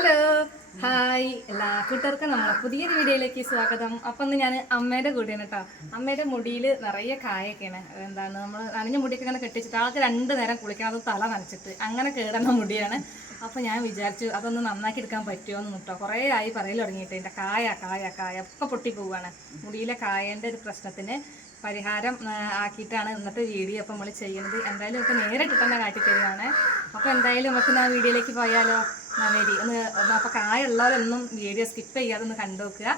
Hello hi എല്ലാ കൂട്ടുകാർക്കും നമ്മളെ പുതിയൊരു വീഡിയോയിലേക്ക് സ്വാഗതം. അപ്പം ഇന്ന് ഞാൻ അമ്മേൻ്റെ കൂടെയാണ് കേട്ടോ. അമ്മേൻ്റെ മുടിയിൽ നിറയെ കായൊക്കെയാണ്. എന്താണ് നമ്മൾ നനഞ്ഞ മുടിയൊക്കെ ഇങ്ങനെ കെട്ടിച്ചിട്ട് ആൾക്ക് 2 നേരം കുളിക്കണം, അത് തല നനച്ചിട്ട് അങ്ങനെ കയറുന്ന മുടിയാണ്. അപ്പോൾ ഞാൻ വിചാരിച്ചു അതൊന്ന് നന്നാക്കി എടുക്കാൻ പറ്റുമോ എന്ന് കേട്ടോ. കുറേ ആയി പറയൽ തുടങ്ങിയിട്ട് എൻ്റെ കായ ഒക്കെ പൊട്ടിപ്പോവാണ്. മുടിയിലെ കായേൻ്റെ ഒരു പ്രശ്നത്തിന് പരിഹാരം ആക്കിയിട്ടാണ് ഇന്നത്തെ വീഡിയോ അപ്പം നമ്മൾ ചെയ്യുന്നത്. എന്തായാലും നമുക്ക് നേരിട്ട് തന്നെ കാട്ടി തരുവാണ്. അപ്പോൾ എന്തായാലും നമുക്ക് ആ വീഡിയോയിലേക്ക് പോയാലോ. വരി ഒന്ന് അപ്പോൾ കായുള്ളവരൊന്നും വീഡിയോ സ്കിപ്പ് ചെയ്യാതെ ഒന്ന് കണ്ടു നോക്കുക.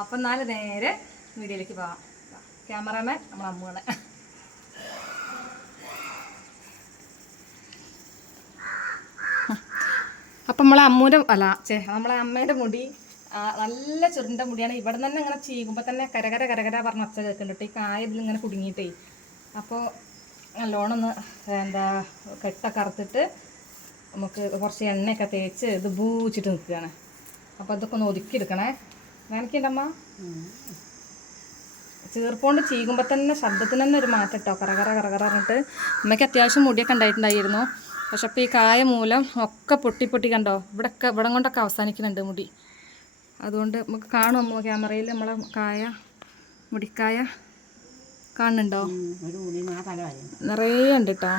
അപ്പം എന്നാലും നേരെ വീഡിയോയിലേക്ക് പോകാം. ക്യാമറമാൻ നമ്മളെ അമ്മൂടെ. അപ്പം നമ്മളെ നമ്മളെ അമ്മേൻ്റെ മുടി നല്ല ചുരുണ്ട മുടിയാണ്. ഇവിടെ തന്നെ ഇങ്ങനെ ചീകുമ്പോൾ തന്നെ കരകര പറഞ്ഞ ഒച്ച കേൾക്കുന്നുണ്ട്. ഈ കായ ഇതിലിങ്ങനെ കുടുങ്ങിയിട്ടേ. അപ്പോൾ നല്ലോണം ഒന്ന് കെട്ടൊക്കെ അറുത്തിട്ട് നമുക്ക് കുറച്ച് എണ്ണയൊക്കെ തേച്ച് ഇത് ബൂച്ചിട്ട് നിൽക്കുകയാണ്. അപ്പോൾ അതൊക്കെ ഒന്ന് ഒതുക്കിയെടുക്കണേ. വേനക്കുണ്ടമ്മ ചീർപ്പോണ്ട് ചീകുമ്പോൾ തന്നെ ശബ്ദത്തിന് തന്നെ ഒരു മാറ്റം കേട്ടോ. കറകറ പറഞ്ഞിട്ട് അമ്മയ്ക്ക് അത്യാവശ്യം മുടിയൊക്കെ ഉണ്ടായിട്ടുണ്ടായിരുന്നു. പക്ഷെ അപ്പോൾ ഈ കായ മൂലം ഒക്കെ പൊട്ടി കണ്ടോ. ഇവിടെ കൊണ്ടൊക്കെ അവസാനിക്കുന്നുണ്ട് മുടി. അതുകൊണ്ട് നമുക്ക് കാണുമോ ക്യാമറയിൽ നമ്മളെ മുടിക്കായ കാണുന്നുണ്ടോ? നിറയെ ഉണ്ട് കേട്ടോ.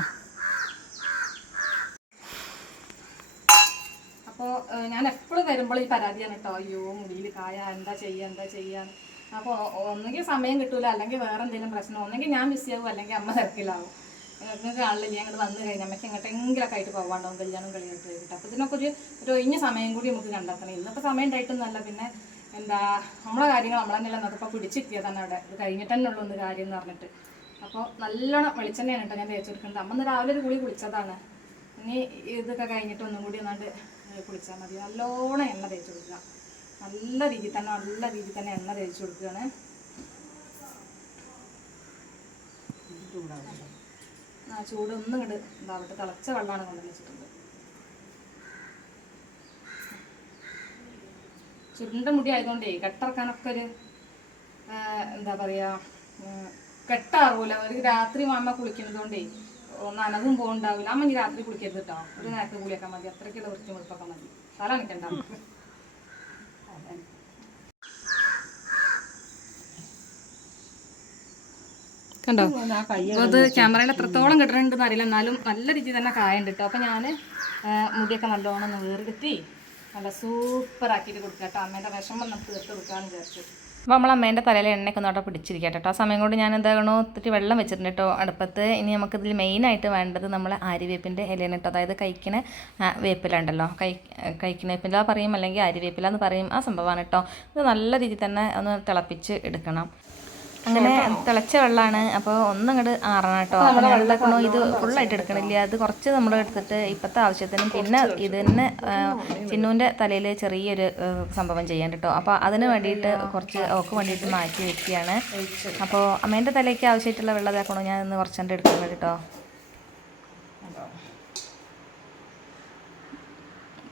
അപ്പോൾ ഞാൻ എപ്പോഴും വരുമ്പോൾ ഈ പരാതിയാണ് കേട്ടോ. അയ്യോ മുടിയിൽ കായ എന്താ ചെയ്യാൻ. അപ്പോൾ ഒന്നെങ്കിൽ സമയം കിട്ടൂല, അല്ലെങ്കിൽ വേറെ എന്തെങ്കിലും പ്രശ്നം, ഒന്നെങ്കിൽ ഞാൻ ബിസിയാവും, അല്ലെങ്കിൽ അമ്മ തിരക്കിലാവും. നിങ്ങൾക്ക് ആളില്ല, അങ്ങോട്ട് വന്നു കഴിഞ്ഞാൽ നമുക്ക് എങ്ങോട്ടെങ്കിലൊക്കെ ആയിട്ട് പോകാണ്ടാവും, കല്യാണം കളിയായിട്ട് കിട്ടും. അപ്പോൾ ഇതിനൊക്കെ ഒരു ഒഴിഞ്ഞ സമയം കൂടി നമുക്ക് കണ്ടെത്തണം. ഇന്നിപ്പോൾ സമയം ഉണ്ടായിട്ടൊന്നുമല്ല. പിന്നെ നമ്മളെ കാര്യങ്ങൾ നമ്മൾ തന്നെയല്ല നമുക്കിപ്പോൾ പിടിച്ചിട്ടിയാൽ തന്നെ അവിടെ ഇത് കഴിഞ്ഞിട്ട് തന്നെ ഉള്ളൂ ഒന്ന് കാര്യം എന്ന് പറഞ്ഞിട്ട്. അപ്പോൾ നല്ലോണം വെളിച്ചെണ്ണയാണ് കേട്ടോ ഞാൻ തേച്ചെടുക്കുന്നത്. അമ്മ രാവിലെ ഒരു കുളിച്ചതാണ്. ഇനി ഇതൊക്കെ കഴിഞ്ഞിട്ട് ഒന്നും കൂടി ഒന്നാണ്ട് കുളിച്ചാൽ മതി. നല്ലോണം എണ്ണ തേച്ച് കൊടുക്കുക. നല്ല രീതിയിൽ തന്നെ എണ്ണ തേച്ച് കൊടുക്കുകയാണ്. ചൂട് ഒന്നും ഇങ്ങോട്ട് ഉണ്ടാവട്ടെ. തിളച്ച വെള്ളമാണ് കൊണ്ടുവന്ന് വെച്ചിട്ടുണ്ട്. ചുരുണ്ട മുടി ആയതുകൊണ്ടേ കെട്ടിറക്കാനൊക്കെ ഒരു എന്താ പറയുക കെട്ടാറൂല. ഒരു രാത്രി അമ്മ കുളിക്കുന്നത് കൊണ്ടേ നനവും പോകണ്ടാവില്ല. അമ്മ ഇനി രാത്രി കുളിക്കരുത് കേട്ടോ. ഒരു നേരത്തെ കുളിയൊക്കെ മതി. അത്രയ്ക്കുള്ള വൃത്തി മുഴുപ്പൊക്കെ മതി. തല നനയ്ക്കണ്ട. കണ്ടോ അത് ക്യാമറയിൽ എത്രത്തോളം കിട്ടുന്നുണ്ടെന്ന് അറിയില്ല. എന്നാലും നല്ല രീതിയിൽ തന്നെ കായുണ്ട് കേട്ടോ. അപ്പം ഞാൻ മുടിയൊക്കെ നല്ലോണം വേർകെത്തി നല്ല സൂപ്പറാക്കിയിട്ട് കൊടുക്കാം കേട്ടോ. അമ്മേൻ്റെ വിഷമം നമുക്ക് തീർത്ത് കൊടുക്കാമെന്ന് വിചാരിച്ചു. അപ്പോൾ നമ്മൾ അമ്മേൻ്റെ തലയിൽ എണ്ണയൊക്കെ ഒന്നോടെ പിടിച്ചിരിക്കട്ടെ കേട്ടോ. ആ സമയം കൊണ്ട് ഞാൻ എന്താകണോ ഒത്തിരി വെള്ളം വെച്ചിട്ടുണ്ട് കേട്ടോ അടുപ്പത്ത്. ഇനി നമുക്കിതിൽ മെയിനായിട്ട് വേണ്ടത് നമ്മൾ ആര്യവേപ്പിൻ്റെ ഇലയാണ് കേട്ടോ. അതായത് കഴിക്കണ വേപ്പിലുണ്ടല്ലോ, കഴിക്കണ വേപ്പില പറയും, അല്ലെങ്കിൽ ആര്യവേപ്പില എന്ന് പറയും. ആ സംഭവമാണ് കേട്ടോ. ഇത് നല്ല രീതിയിൽ തന്നെ ഒന്ന് തിളപ്പിച്ച് എടുക്കണം. അങ്ങനെ തിളച്ച വെള്ളമാണ്. അപ്പോൾ ഒന്നങ്ങോട്ട് ആറണം കേട്ടോ. അപ്പോൾ ഞാൻ എന്താക്കണോ ഇത് ഫുള്ളായിട്ട് എടുക്കണില്ല. അത് കുറച്ച് നമ്മൾ എടുത്തിട്ട് ഇപ്പോഴത്തെ ആവശ്യത്തിനും പിന്നെ ഇത് തന്നെ ചിന്നുവിൻ്റെ തലയിൽ ചെറിയൊരു സംഭവം ചെയ്യാൻ കേട്ടോ. അപ്പോൾ അതിന് വേണ്ടിയിട്ട് കുറച്ച് ഓക്ക് വേണ്ടിയിട്ട് മാറ്റി വെക്കുകയാണ്. അപ്പോൾ അമ്മേൻ്റെ തലയ്ക്ക് ആവശ്യമായിട്ടുള്ള വെള്ളം ഇതാക്കണോ ഞാൻ ഇന്ന് കുറച്ചുകൊണ്ട് എടുക്കുന്നത് കേട്ടോ.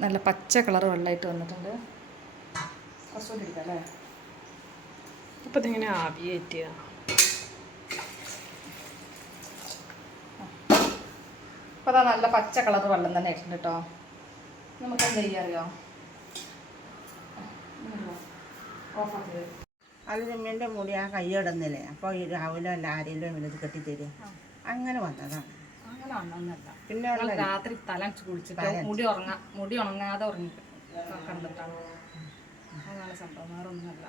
നല്ല പച്ച കളർ വെള്ളമായിട്ട് വന്നിട്ടുണ്ട്. കുറച്ചുകൂടി എടുക്കാം അല്ലേ. അപ്പം ഇതിങ്ങനെ ആവി കയറ്റുക. അപ്പോൾ അതാ നല്ല പച്ച കളർ വെള്ളം തന്നെ ഇട്ടുണ്ട് കേട്ടോ. നമുക്ക് എന്താ ചെയ്യാറിയോ അത് നിങ്ങളുടെ മുടി ആ കൈയിടുന്നില്ലേ. അപ്പോൾ ഈ രാവിലെ അല്ല ആരെങ്കിലും ഇത് കെട്ടിത്തരും. അങ്ങനെ വന്നതാണ്. അങ്ങനെ വന്നൊന്നല്ല. പിന്നെ രാത്രി തല കുളിച്ചിട്ട് മുടി ഉണങ്ങാതെ ഉറങ്ങി കണ്ടിട്ടാണ്. അതാണ് സംഭവം, വേറെ ഒന്നുമല്ല.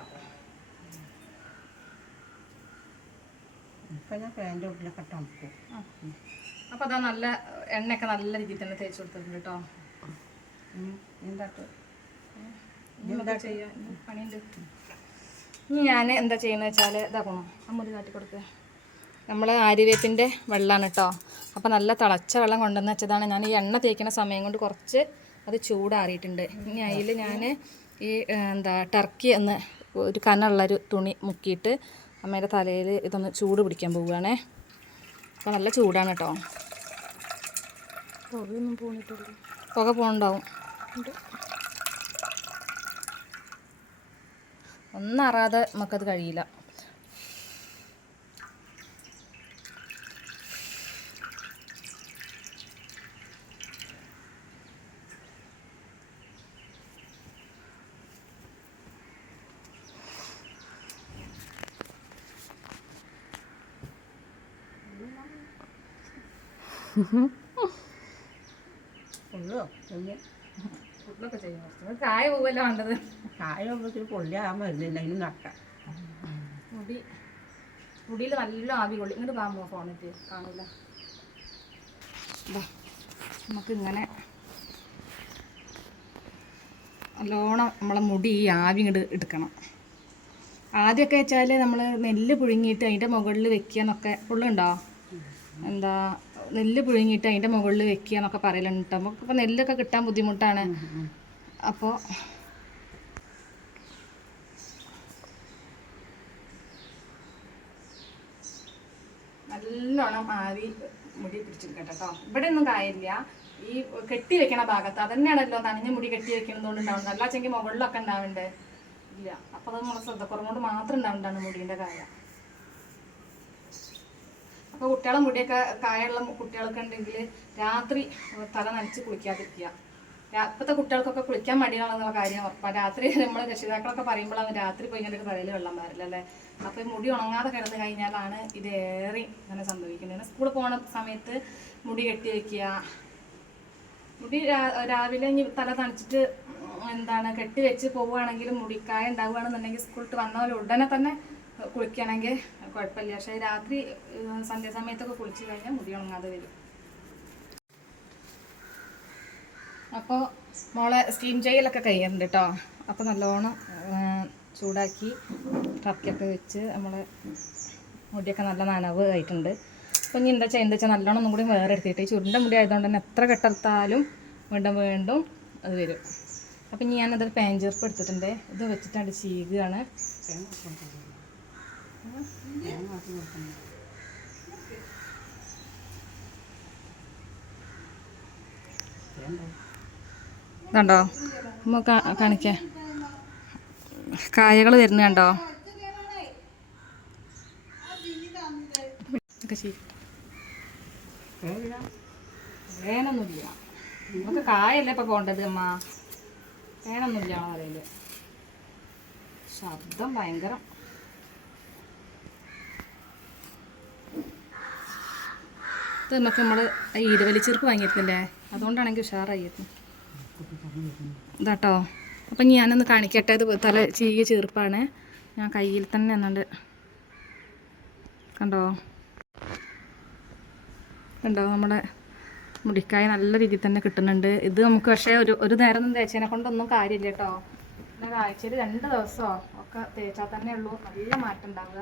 ഇപ്പം ഞാൻ ഫാൻ്റെ ഉള്ളിലൊക്കെ തണുക്കും. അപ്പോൾ അതാ നല്ല എണ്ണയൊക്കെ നല്ല രീതിയിൽ തന്നെ തേച്ച് കൊടുത്തിട്ടുണ്ട് കേട്ടോ. എന്താ ചെയ്യുക, പണിയുണ്ട്. ഇനി ഞാൻ എന്താ ചെയ്യുന്നത് വെച്ചാൽ ഇതാക്കണോ അമ്മൂതി കാട്ടി കൊടുക്കുക. നമ്മൾ ആര്യവേപ്പിൻ്റെ വെള്ളമാണ് കേട്ടോ. അപ്പോൾ നല്ല തിളച്ച വെള്ളം കൊണ്ടുവന്ന് വെച്ചതാണ്. ഞാൻ ഈ എണ്ണ തേക്കുന്ന സമയം കൊണ്ട് കുറച്ച് അത് ചൂടാറിയിട്ടുണ്ട്. ഇനി അതിൽ ഞാൻ ഈ ടർക്കി ഒന്ന് ഒരു കനമുള്ളൊരു തുണി മുക്കിയിട്ട് അമ്മയുടെ തലയിൽ ഇതൊന്ന് ചൂട് പിടിക്കാൻ പോവുകയാണേ. അപ്പോൾ നല്ല ചൂടാണ് കേട്ടോ. പുകയൊന്നും പോന്നിട്ടുള്ളൂ. പുക പോകണ്ടാവും. ഒന്നറാതെ നമുക്കത് കഴിയില്ല. ഉള്ളോ പിന്നെ ഫുഡൊക്കെ ചെയ്യും കുറച്ച് കായ പോവല്ലോ വേണ്ടത്. കായ ആകുമ്പോഴത്തേക്ക് പൊള്ളിയാകാൻ വരുന്നില്ല അതിന് നട്ട മുടിയിൽ നല്ല ആവി കൊള്ളി. ഇങ്ങോട്ട് കാണുമ്പോൾ ഫോണിട്ട് കാണില്ല. നമുക്കിങ്ങനെ നല്ലോണം നമ്മളെ മുടി ഈ ആവി ഇങ്ങോട്ട് എടുക്കണം. ആദ്യമൊക്കെ വെച്ചാൽ നമ്മൾ നെല്ല് പുഴുങ്ങിയിട്ട് അതിൻ്റെ മുകളിൽ വെക്കുക എന്നൊക്കെ ഉള്ളുണ്ടോ, എന്താ നെല്ല് പുഴുങ്ങിയിട്ട് അതിൻ്റെ മുകളിൽ വെക്കുക എന്നൊക്കെ പറയലുണ്ട് കേട്ടോ. നമുക്കിപ്പോൾ നെല്ലൊക്കെ കിട്ടാൻ ബുദ്ധിമുട്ടാണ്. അപ്പോൾ നല്ലോണം ആവി മുടി പിടിച്ചെടുക്കട്ടെ കേട്ടോ. ഇവിടെ ഒന്നും കായില്ല, ഈ കെട്ടി വെക്കണ ഭാഗത്ത് അതന്നെയാണല്ലോ നനഞ്ഞ മുടി കെട്ടി വെക്കണതുകൊണ്ട് ഉണ്ടാവുന്നത്. അല്ല വെച്ചെങ്കിൽ മുകളിലൊക്കെ ഉണ്ടാവണ്ടേ ഇല്ല. അപ്പോൾ അത് നമ്മളെ ശ്രദ്ധക്കുറവ് കൊണ്ട് മാത്രം ഉണ്ടാവേണ്ടതാണ് മുടീൻ്റെ കായ. അപ്പോൾ കുട്ടികളെ മുടിയൊക്കെ കായുള്ള കുട്ടികളൊക്കെ ഉണ്ടെങ്കിൽ രാത്രി തല നനച്ച് കുളിക്കാതിരിക്കുക. ഇപ്പോഴത്തെ കുട്ടികൾക്കൊക്കെ കുളിക്കാൻ മടിയാണെന്നുള്ള കാര്യം ഉറപ്പാണ്. രാത്രി നമ്മൾ രക്ഷിതാക്കളൊക്കെ പറയുമ്പോഴാണ് രാത്രി പോയി ഇങ്ങനെ തലയിൽ വെള്ളം വരില്ല അല്ലേ. അപ്പോൾ മുടി ഉണങ്ങാതെ കിടന്ന് കഴിഞ്ഞാലാണ് ഇതേറെ ഇങ്ങനെ സംഭവിക്കുന്നത്. സ്കൂളിൽ പോകുന്ന സമയത്ത് മുടി കെട്ടി വയ്ക്കുക. മുടി രാവിലെ ഇനി തല തണിച്ചിട്ട് എന്താണ് കെട്ടി വെച്ച് പോവുകയാണെങ്കിലും മുടിക്കായ ഉണ്ടാവുകയാണെന്നുണ്ടെങ്കിൽ സ്കൂളിൽ വന്നവർ ഉടനെ തന്നെ കുളിക്കുകയാണെങ്കിൽ കുഴപ്പമില്ല. പക്ഷേ രാത്രി സന്ധ്യാസമയത്തൊക്കെ കുളിച്ച് കഴിഞ്ഞാൽ മുടി ഉണങ്ങാതെ വരും. അപ്പോൾ മോളെ സ്റ്റീം ചെയ്യലൊക്കെ കഴിയുന്നുണ്ട് കേട്ടോ. അപ്പോൾ നല്ലോണം ചൂടാക്കി ടർക്കിയൊക്കെ വെച്ച് നമ്മൾ മുടിയൊക്കെ നല്ല നനവ് ആയിട്ടുണ്ട്. അപ്പോൾ ഇനി എന്താ വെച്ചാൽ നല്ലോണം ഒന്നും കൂടി വേറെ എടുത്തിട്ട് ഈ ചുരുണ്ട മുടി ആയതുകൊണ്ട് തന്നെ എത്ര കെട്ടെടുത്താലും വീണ്ടും വീണ്ടും അത് വരും. അപ്പം ഇനി ഞാനതൊരു പാൻ ചേർപ്പ് എടുത്തിട്ടുണ്ട്. ഇത് വെച്ചിട്ടാണ് ചീകുകയാണ്. ഇതുണ്ടോ നമുക്ക് കാണിക്കാം, കായകൾ വരുന്ന കണ്ടോ. വേനൊന്നുമില്ല, നമുക്ക് കായല്ലേ ഇപ്പം പോകേണ്ടത് അമ്മ. വേനൊന്നുമില്ല അറിയില്ല. ശബ്ദം ഭയങ്കരം. ഇത് നമുക്ക് നമ്മൾ ഈടുവലിച്ചെറുപ്പ് വാങ്ങിയിരുന്നില്ലേ, അതുകൊണ്ടാണെങ്കിൽ ഉഷാറായിരുന്നു ഇതാട്ടോ. അപ്പം ഞാനൊന്ന് കാണിക്കട്ടെ. ഇത് തല ചീകിയ ചെറുപ്പാണ്. ഞാൻ കയ്യിൽ തന്നെ എന്നുണ്ട് കണ്ടോ. കണ്ടോ നമ്മുടെ മുടിക്കായ നല്ല രീതിയിൽ തന്നെ കിട്ടുന്നുണ്ട്. ഇത് നമുക്ക് പക്ഷേ ഒരു നേരം ഒന്നും തേച്ചതിനെ കൊണ്ടൊന്നും കാര്യമില്ല കേട്ടോ. പിന്നെ ആഴ്ചയിൽ 2 ദിവസമോ ഒക്കെ തേച്ചാൽ തന്നെ ഉള്ളൂ നല്ല മാറ്റം ഉണ്ടാവുക.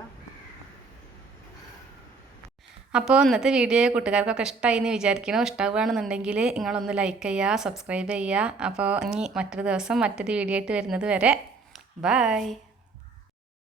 അപ്പോൾ ഇന്നത്തെ വീഡിയോ കൂട്ടുകാർക്കൊക്കെ ഇഷ്ടമായി എന്ന് വിചാരിക്കണം. ഇഷ്ടമാവുകയാണെന്നുണ്ടെങ്കിൽ നിങ്ങളൊന്ന് ലൈക്ക് ചെയ്യുക, സബ്സ്ക്രൈബ് ചെയ്യുക. അപ്പോൾ ഇനി മറ്റൊരു ദിവസം മറ്റൊരു വീഡിയോ ആയിട്ട് വരുന്നത് വരെ ബൈ.